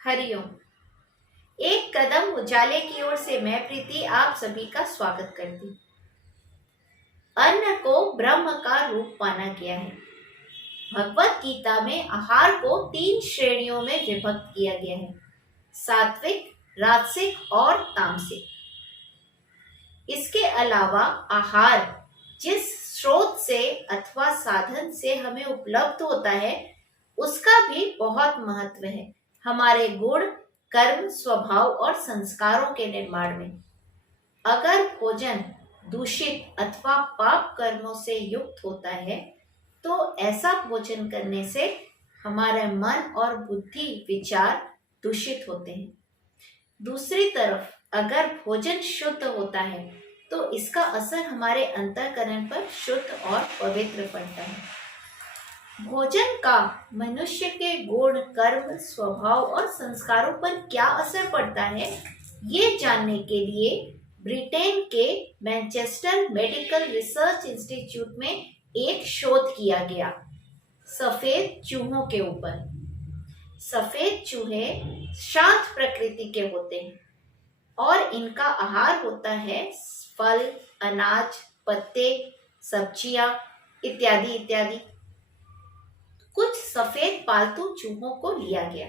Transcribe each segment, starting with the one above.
हरिओम। एक कदम उजाले की ओर से मैं प्रीति आप सभी का स्वागत करती। अन्न को ब्रह्म का रूप माना गया है। भगवत गीता में आहार को 3 श्रेणियों में विभक्त किया गया है, सात्विक, राजसिक और तामसिक। इसके अलावा आहार जिस स्रोत से अथवा साधन से हमें उपलब्ध होता है, उसका भी बहुत महत्व है हमारे गुण, कर्म, स्वभाव और संस्कारों के निर्माण में। अगर भोजन दूषित अथवा पाप कर्मों से युक्त होता है, तो ऐसा भोजन करने से हमारे मन और बुद्धि, विचार दूषित होते हैं। दूसरी तरफ अगर भोजन शुद्ध होता है, तो इसका असर हमारे अंतःकरण पर शुद्ध और पवित्र पड़ता है। भोजन का मनुष्य के गुण, कर्म, स्वभाव और संस्कारों पर क्या असर पड़ता है, ये जानने के लिए ब्रिटेन के मैनचेस्टर मेडिकल रिसर्च इंस्टीट्यूट में एक शोध किया गया सफेद चूहों के ऊपर। सफेद चूहे शांत प्रकृति के होते हैं और इनका आहार होता है फल, अनाज, पत्ते, सब्जियां इत्यादि इत्यादि। कुछ सफेद पालतू चूहों को लिया गया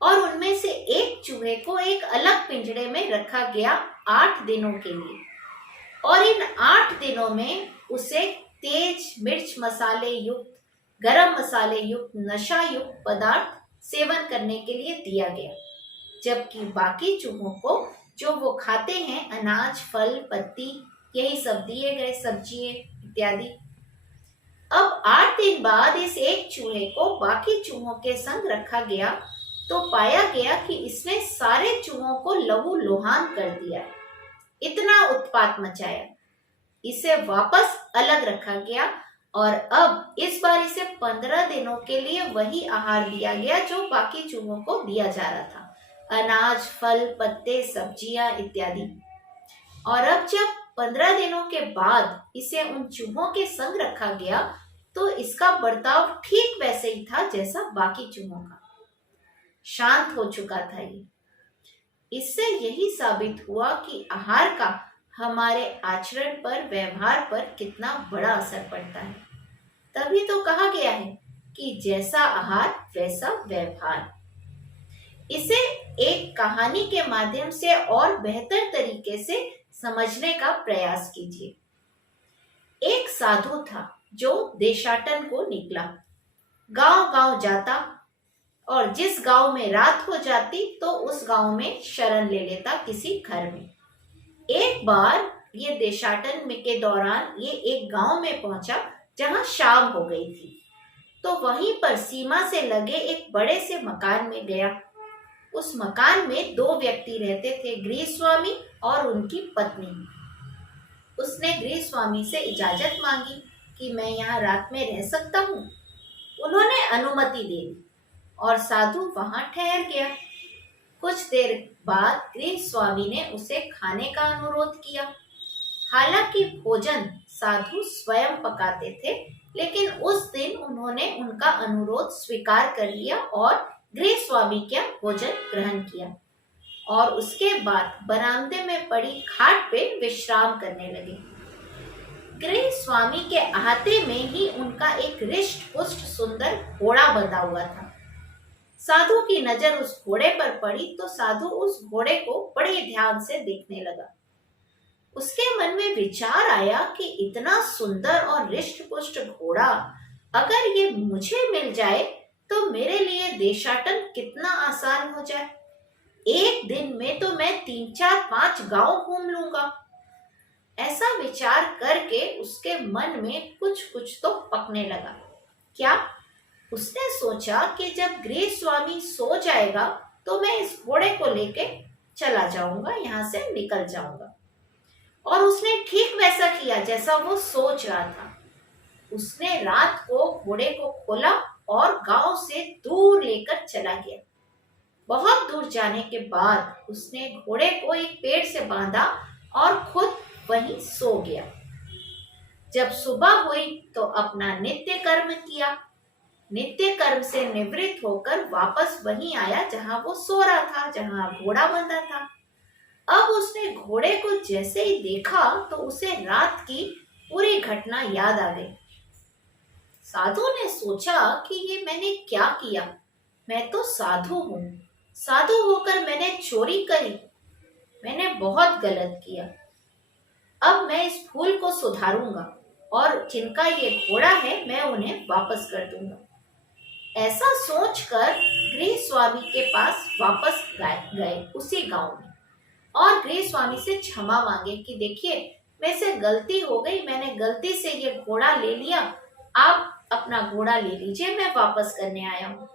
और उनमें से एक चूहे को एक अलग पिंजरे में रखा गया 8 दिनों के लिए, और इन 8 दिनों में उसे तेज मिर्च मसाले युक्त, गरम मसाले युक्त, नशा युक्त पदार्थ सेवन करने के लिए दिया गया, जबकि बाकी चूहों को जो वो खाते हैं अनाज, फल, पत्ती, यही सब दिए गए, सब्जियां इत्यादि। अब 8 दिन बाद इस एक चूहे को बाकी चूहों के संग रखा गया तो पाया गया कि इसने सारे चूहों को लहूलुहान कर दिया, इतना उत्पात मचाया। इसे वापस अलग रखा गया और अब इस बार इसे 15 दिनों के लिए वही आहार दिया गया जो बाकी चूहों को दिया जा रहा था, अनाज, फल, पत्ते, सब्जियां इत्यादि। और अब जब 15 दिनों के बाद इसे उन चूहों के संग रखा गया तो इसका बर्ताव ठीक वैसे ही था जैसा बाकी चूहों का। शांत हो चुका था ये। इससे यही साबित हुआ कि आहार का हमारे आचरण पर, व्यवहार पर कितना बड़ा असर पड़ता है। तभी तो कहा गया है कि जैसा आहार वैसा व्यवहार। इसे एक कहानी के माध्यम से और बेहतर तरीके से समझने का प्रयास कीजिए। एक साधु था जो देशाटन को निकला, गांव-गांव जाता और जिस गांव में रात हो जाती तो उस गांव में शरण ले लेता किसी घर में। एक बार ये देशाटन के दौरान ये एक गांव में पहुंचा जहां शाम हो गई थी, तो वहीं पर सीमा से लगे एक बड़े से मकान में गया। उस मकान में 2 व्यक्ति रहते थे, गृहस्वामी और उनकी पत्नी। उसने गृहस्वामी से इजाजत मांगी कि मैं यहाँ रात में रह सकता हूँ। उन्होंने अनुमति दे दी और साधु वहां ठहर गया। कुछ देर बाद गृहस्वामी ने उसे खाने का अनुरोध किया। हालांकि भोजन साधु स्वयं पकाते थे, लेकिन उस दिन उन्होंने उनका अनुरोध स्वीकार कर लिया और गृहस्वामी का भोजन ग्रहण किया और उसके बाद बरामदे में पड़ी खाट पे विश्राम करने लगे। गृहस्वामी के अहाते में ही उनका एक रिष्ट पुष्ट सुंदर घोड़ा बंधा हुआ था। साधु की नजर उस घोड़े पर पड़ी तो साधु उस घोड़े को बड़े ध्यान से देखने लगा। उसके मन में विचार आया कि इतना सुंदर और रिष्ट पुष्ट घोड़ा अगर ये मुझे मिल जाए तो मेरे लिए देशाटन कितना आसान हो जाए। एक दिन में तो मैं 3, 4, 5 गांव घूम लूंगा। ऐसा विचार करके उसके मन में कुछ तो पकने लगा। क्या? उसने सोचा कि जब गृहस्वामी सो जाएगा तो मैं इस घोड़े को लेके चला जाऊंगा, यहाँ से निकल जाऊंगा। और उसने ठीक वैसा किया जैसा वो सोच रहा था। उसने रात को घोड़े को खोला और गांव से दूर लेकर चला गया। बहुत दूर जाने के बाद उसने घोड़े को एक पेड़ से बांधा और खुद वहीं सो गया। जब सुबह हुई तो अपना नित्य कर्म किया। नित्य कर्म से निवृत्त होकर वापस वहीं आया जहां वो सो रहा था, जहां घोड़ा बंधा था। अब उसने घोड़े को जैसे ही देखा तो उसे रात की पूरी घटना याद आ गई। साधु ने सोचा कि ये मैंने क्या किया, मैं तो साधु हूँ, साधु होकर मैंने चोरी करी, मैंने बहुत गलत किया। अब मैं इस भूल को सुधारूंगा और जिनका ये घोड़ा है मैं उन्हें वापस कर दूंगा। ऐसा सोचकर गृह स्वामी के पास वापस गए उसी गांव में और गृह स्वामी से क्षमा मांगे कि देखिए मेरे से गलती हो गई, मैंने गलती से ये घोड़ा ले लिया, आप अपना घोड़ा ले लीजिए, मैं वापस करने आया हूँ।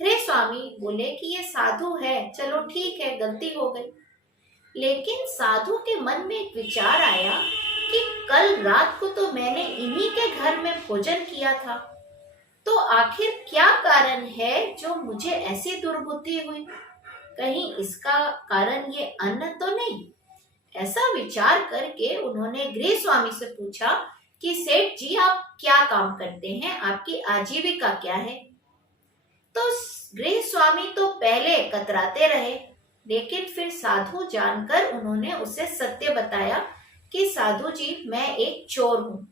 गृह स्वामी बोले कि ये साधु है, चलो ठीक है, गलती हो गई। लेकिन साधु के मन में एक विचार आया कि कल रात को तो मैंने इन्हीं के घर में भोजन किया था, तो आखिर क्या कारण है जो मुझे ऐसी दुर्बुद्धि हुई, कहीं इसका कारण ये अन्न तो नहीं। ऐसा विचार करके उन्होंने गृह स्वामी से पूछा कि सेठ जी आप क्या काम करते हैं, आपकी आजीविका क्या है। तो गृह स्वामी तो पहले कतराते रहे, लेकिन फिर साधु जानकर उन्होंने उसे सत्य बताया कि साधु जी मैं एक चोर हूँ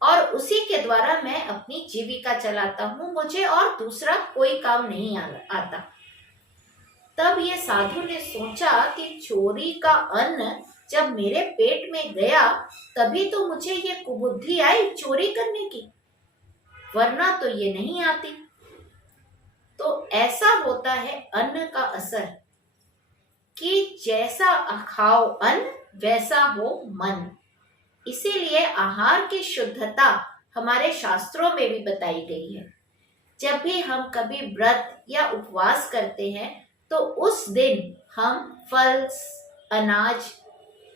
और उसी के द्वारा मैं अपनी जीविका चलाता हूँ, मुझे और दूसरा कोई काम नहीं आता। तब ये साधु ने सोचा कि चोरी का अन्न जब मेरे पेट में गया तभी तो मुझे ये कुबुद्धि आई चोरी करने की, वरना तो ये नहीं आती। तो ऐसा होता है अन्न का असर कि जैसा खाओ अन्न वैसा हो मन। इसीलिए आहार की शुद्धता हमारे शास्त्रों में भी बताई गई है। जब भी हम कभी व्रत या उपवास करते हैं तो उस दिन हम फल, अनाज,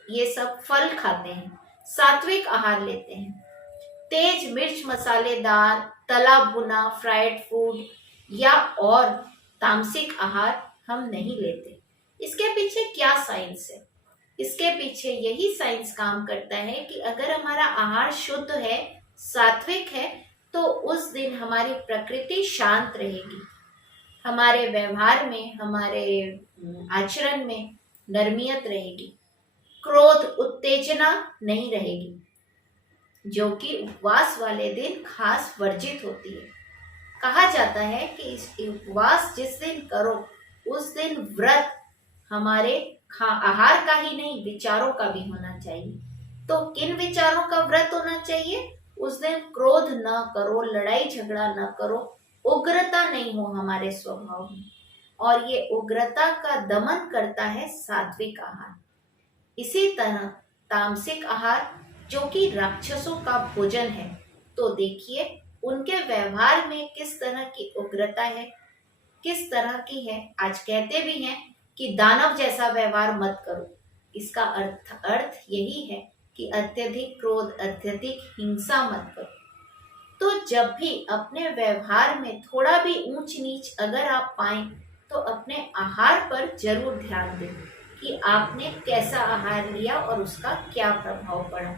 ये सब फल खाते हैं, सात्विक आहार लेते हैं। तेज मिर्च मसालेदार तला भुना फ्राइड फूड या और तामसिक आहार हम नहीं लेते। इसके पीछे क्या साइंस है? इसके पीछे यही साइंस काम करता है कि अगर हमारा आहार शुद्ध है, सात्विक है, तो उस दिन हमारी प्रकृति शांत रहेगी, हमारे व्यवहार में, हमारे आचरण में नरमियत रहेगी, क्रोध उत्तेजना नहीं रहेगी, जो कि उपवास वाले दिन खास वर्जित होती है। कहा जाता है कि इस उपवास जिस दिन करो उस दिन व्रत हमारे आहार का ही नहीं विचारों का भी होना चाहिए। तो किन विचारों का व्रत होना चाहिए? उस दिन क्रोध न करो, लड़ाई झगड़ा न करो, उग्रता नहीं हो हमारे स्वभाव में, और ये उग्रता का दमन करता है सात्विक आहार। इसी तरह तामसिक आहार जो कि राक्षसों का भोजन है, तो देखिए उनके व्यवहार में किस तरह की उग्रता है, किस तरह की है। आज कहते भी हैं कि दानव जैसा व्यवहार मत करो। इसका अर्थ यही है कि अत्यधिक क्रोध, अत्यधिक हिंसा मत करो। तो जब भी अपने व्यवहार में थोड़ा भी ऊंच नीच अगर आप पाएं तो अपने आहार पर जरूर ध्यान दें कि आपने कैसा आहार लिया और उसका क्या प्रभाव पड़ा।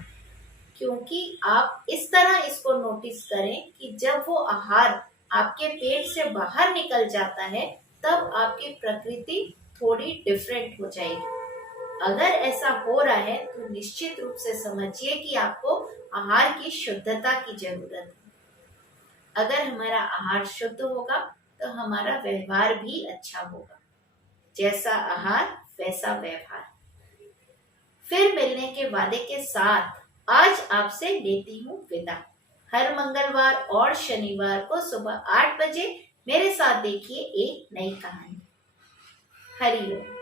क्योंकि आप इस तरह इसको नोटिस करें कि जब वो आहार आपके पेट से बाहर निकल जाता है तब आपकी प्रकृति थोड़ी डिफरेंट हो जाएगी। अगर ऐसा हो रहा है तो निश्चित रूप से समझिए कि आपको आहार की शुद्धता की जरूरत है। अगर हमारा आहार शुद्ध होगा तो हमारा व्यवहार भी अच्छा होगा। जैसा आहार वैसा व्यवहार। फिर मिलने के वादे के साथ आज आपसे लेती हूँ विदा। हर मंगलवार और शनिवार को सुबह 8 बजे मेरे साथ देखिए एक नई कहानी। हरि ओम।